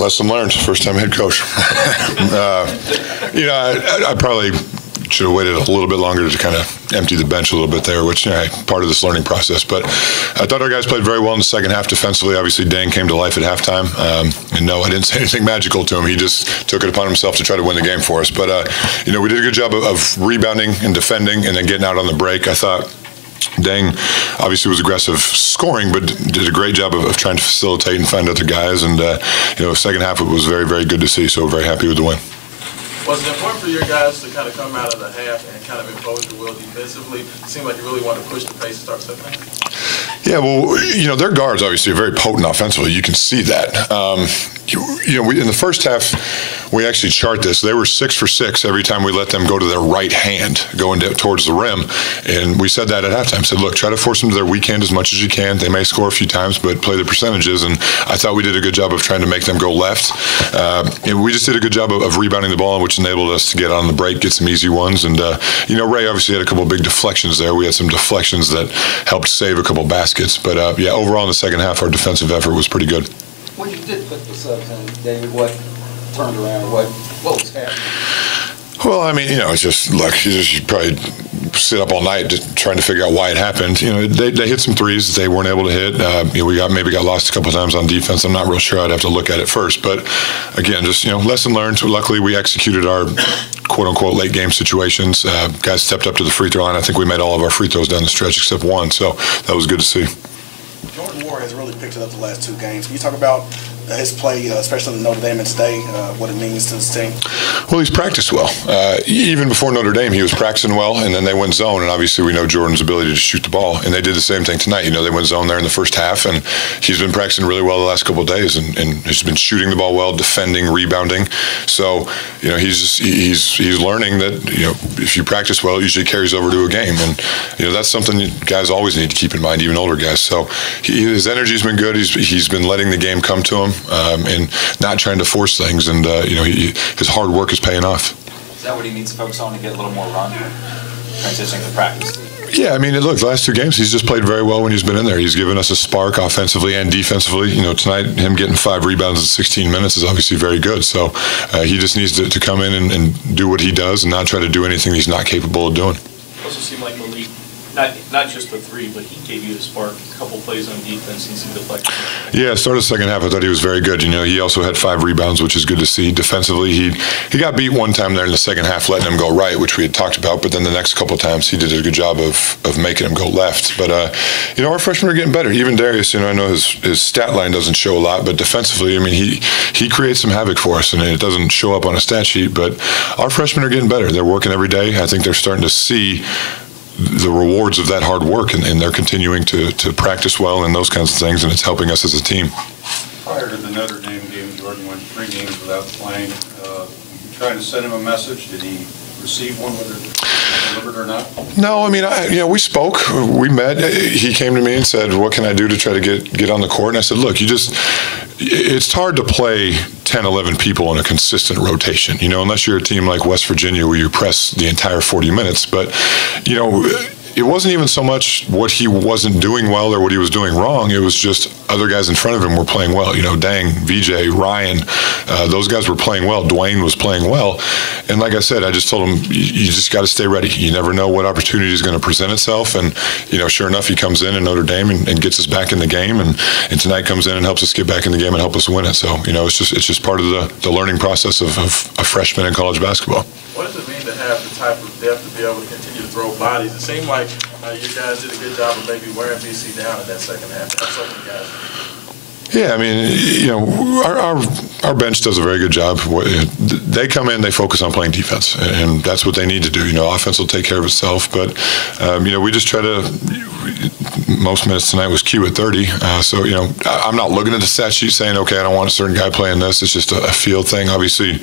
Lesson learned. First time head coach. I probably should have waited a little bit longer to kind of empty the bench a little bit there, which part of this learning process. But I thought our guys played very well in the second half defensively. Obviously, Dang came to life at halftime. And no, I didn't say anything magical to him. He just took it upon himself to try to win the game for us. But, we did a good job of rebounding and defending and then getting out on the break. I thought Dang obviously was aggressive scoring, but did a great job of trying to facilitate and find other guys. And, second half it was very, very good to see. So we're very happy with the win. Was it important for your guys to kind of come out of the half and kind of impose your will defensively? It seemed like you really wanted to push the pace and start second half. Yeah, well, their guards obviously are very potent offensively. You can see that. In the first half, we actually chart this. They were 6 for 6 every time we let them go to their right hand, going towards the rim. And we said that at halftime. Said, look, try to force them to their weak hand as much as you can. They may score a few times, but play the percentages. And I thought we did a good job of trying to make them go left. We just did a good job of rebounding the ball, which enabled us to get on the break, get some easy ones. And, Ray obviously had a couple of big deflections there. We had some deflections that helped save a couple baskets. But, overall in the second half, our defensive effort was pretty good. When you did put the subs in, David, what turned around? What was happening? Well, it's just luck. You probably sit up all night trying to figure out why it happened. They hit some threes they weren't able to hit. We got lost a couple of times on defense. I'm not real sure. I'd have to look at it first. But again, just lesson learned. Luckily, we executed our quote unquote late game situations. Guys stepped up to the free throw line. I think we made all of our free throws down the stretch except one. So that was good to see. Jordan Moore has really picked it up the last 2 games. Can you talk about his play, especially in Notre Dame and today, what it means to this team? Well, he's practiced well. Even before Notre Dame, he was practicing well, and then they went zone, and obviously we know Jordan's ability to shoot the ball, and they did the same thing tonight. They went zone there in the first half, and he's been practicing really well the last couple of days, and has been shooting the ball well, defending, rebounding. So, he's learning that, if you practice well, it usually carries over to a game, and, that's something guys always need to keep in mind, even older guys. So his energy's been good. He's been letting the game come to him. And not trying to force things, and his hard work is paying off. Is that what he needs to focus on to get a little more run, transitioning to practice? Yeah, look, the last 2 games he's just played very well when he's been in there. He's given us a spark offensively and defensively. Tonight him getting 5 rebounds in 16 minutes is obviously very good. So he just needs to come in and do what he does and not try to do anything he's not capable of doing. It also seemed like Malik, not just the 3, but he gave you the spark. A couple plays on defense and some deflections. Yeah, started the second half. I thought he was very good. He also had 5 rebounds, which is good to see. Defensively, he got beat one time there in the second half, letting him go right, which we had talked about. But then the next couple of times, he did a good job of making him go left. But our freshmen are getting better. Even Darius, I know his stat line doesn't show a lot, but defensively, he creates some havoc for us, and it doesn't show up on a stat sheet. But our freshmen are getting better. They're working every day. I think they're starting to see the rewards of that hard work, and they're continuing to practice well and those kinds of things, and it's helping us as a team. Prior to the Notre Dame game, Jordan went 3 games without playing. You trying to send him a message? Did he receive one, whether it delivered or not? No, we spoke. We met. He came to me and said, what can I do to try to get on the court? And I said, look, it's hard to play 10, 11 people in a consistent rotation, unless you're a team like West Virginia where you press the entire 40 minutes. But, it wasn't even so much what he wasn't doing well or what he was doing wrong. It was just other guys in front of him were playing well. Dang, VJ, Ryan, those guys were playing well. Dwayne was playing well. And like I said, I just told him, you just got to stay ready. You never know what opportunity is going to present itself. And, sure enough, he comes in Notre Dame and gets us back in the game. And tonight comes in and helps us get back in the game and help us win it. So, it's just part of the learning process of a freshman in college basketball. What does it mean to have the type of depth to be able to continue to throw bodies? It seemed like you guys did a good job of maybe wearing BC down in that second half. So many guys. Yeah, our bench does a very good job. They come in, they focus on playing defense, and that's what they need to do. Offense will take care of itself, but we just try to. Most minutes tonight was Q at 30, so I'm not looking at the stat sheet saying, okay, I don't want a certain guy playing this. It's just a field thing. Obviously,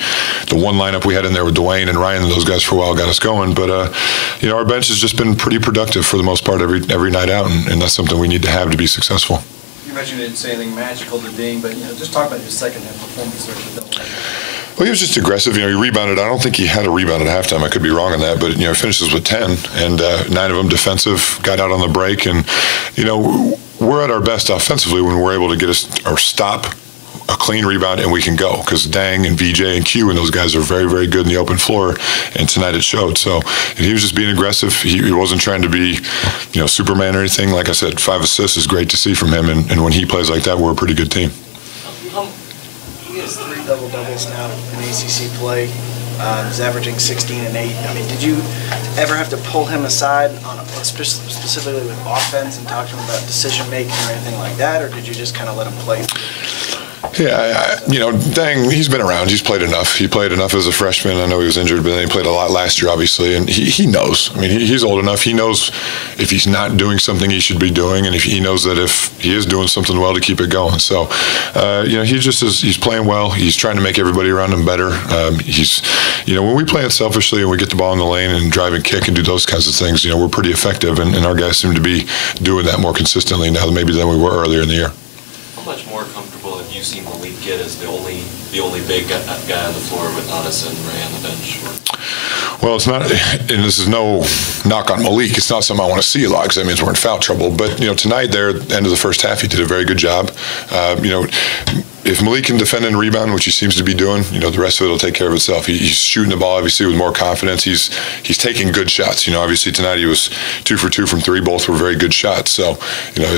the one lineup we had in there with Dwayne and Ryan and those guys for a while got us going, but our bench has just been pretty productive for the most part every night out, and that's something we need to have to be successful. You mentioned you didn't say anything magical to Dean, but just talk about your second half performance there with Bill. Well, he was just aggressive. He rebounded. I don't think he had a rebound at halftime. I could be wrong on that, but finishes with 10, and 9 of them defensive. Got out on the break, and we're at our best offensively when we're able to get or stop a clean rebound and we can go, because Dang and VJ and Q and those guys are very, very good in the open floor, and tonight it showed. So, and he was just being aggressive. He wasn't trying to be, Superman or anything. Like I said, 5 assists is great to see from him, and when he plays like that, we're a pretty good team. He has 3 double-doubles now in ACC play. He's averaging 16 and 8. I mean, did you ever have to pull him aside specifically with offense and talk to him about decision making or anything like that, or did you just kind of let him play? Yeah, Dang, he's been around. He's played enough. He played enough as a freshman. I know he was injured, but then he played a lot last year, obviously, and he knows. I mean, he's old enough. He knows if he's not doing something he should be doing, and if he knows that if he is doing something well, to keep it going. So, he's playing well. He's trying to make everybody around him better. When we play it selfishly and we get the ball in the lane and drive and kick and do those kinds of things, we're pretty effective, and our guys seem to be doing that more consistently now maybe than we were earlier in the year. How much more comfortable have you seen Malik get as the only big guy on the floor with Addis and Ray on the bench? Well, it's not, and this is no knock on Malik. It's not something I want to see a lot, because that means we're in foul trouble. But tonight, there at the end of the first half, he did a very good job. If Malik can defend and rebound, which he seems to be doing, the rest of it will take care of itself. He's shooting the ball, obviously, with more confidence. He's taking good shots. Obviously tonight he was 2 for 2 from 3. Both were very good shots. So,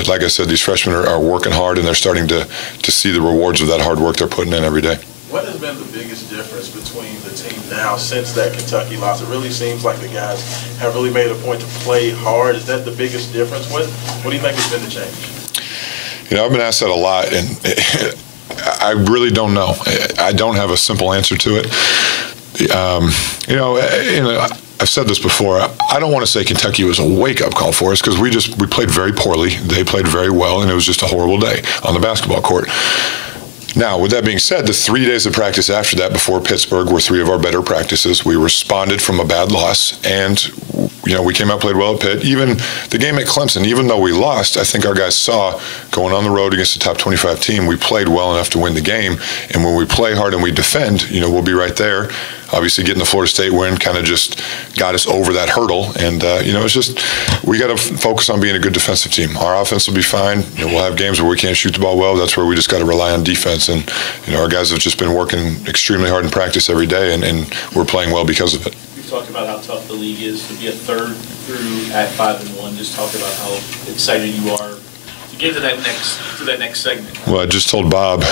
like I said, these freshmen are working hard, and they're starting to see the rewards of that hard work they're putting in every day. What has been the biggest difference between the team now since that Kentucky loss? It really seems like the guys have really made a point to play hard. Is that the biggest difference? What do you think has been the change? I've been asked that a lot, and I really don't know. I don't have a simple answer to it. I've said this before. I don't want to say Kentucky was a wake-up call for us, because we played very poorly. They played very well, and it was just a horrible day on the basketball court. Now, with that being said, the 3 days of practice after that, before Pittsburgh, were 3 of our better practices. We responded from a bad loss, and we came out, played well at Pitt. Even the game at Clemson, even though we lost, I think our guys saw, going on the road against a top 25 team, we played well enough to win the game. And when we play hard and we defend, we'll be right there. Obviously, getting the Florida State win kind of just got us over that hurdle. And, it's just, we got to focus on being a good defensive team. Our offense will be fine. We'll have games where we can't shoot the ball well. That's where we just got to rely on defense. And, our guys have just been working extremely hard in practice every day, and we're playing well because of it. You've talked about how tough the league is to be a third through at 5-1. Just talk about how excited you are to get to that next segment. Well, I just told Bob,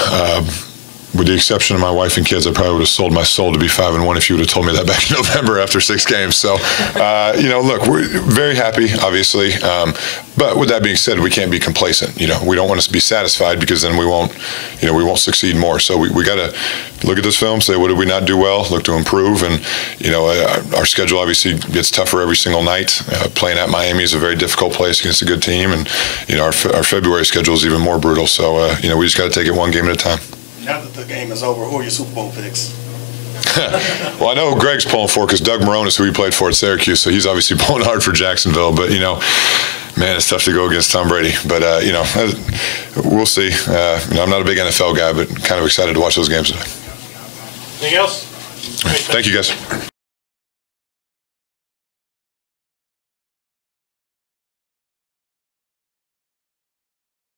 with the exception of my wife and kids, I probably would have sold my soul to be 5-1 if you would have told me that back in November after 6 games. So, look, we're very happy, obviously. But with that being said, we can't be complacent. We don't want to be satisfied, because then we won't succeed more. So we got to look at this film, say, what did we not do well, look to improve. And, our schedule obviously gets tougher every single night. Playing at Miami is a very difficult place against a good team. And, our February schedule is even more brutal. So, we just got to take it one game at a time. Now that the game is over, who are your Super Bowl picks? Well, I know who Greg's pulling for, because Doug Marone is who he played for at Syracuse, so he's obviously pulling hard for Jacksonville. But, man, it's tough to go against Tom Brady. But, we'll see. I'm not a big NFL guy, but kind of excited to watch those games today. Anything else? Thank you, guys.